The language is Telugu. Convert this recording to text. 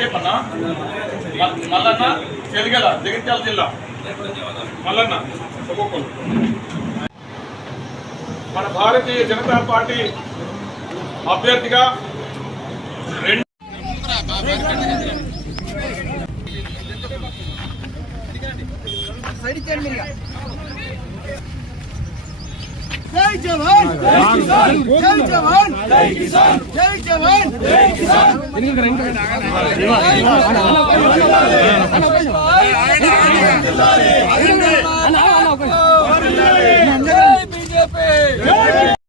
చెప్పన్నా మల్లన్న చెలిగల జగిత్యాల జిల్లా మల్లన్న మన భారతీయ జనతా పార్టీ అభ్యర్థిగా జై జవాన్ జై కిసాన్ జై జవాన్ జై కిసాన్ జై జవాన్ జై కిసాన్ జై బీజేపీ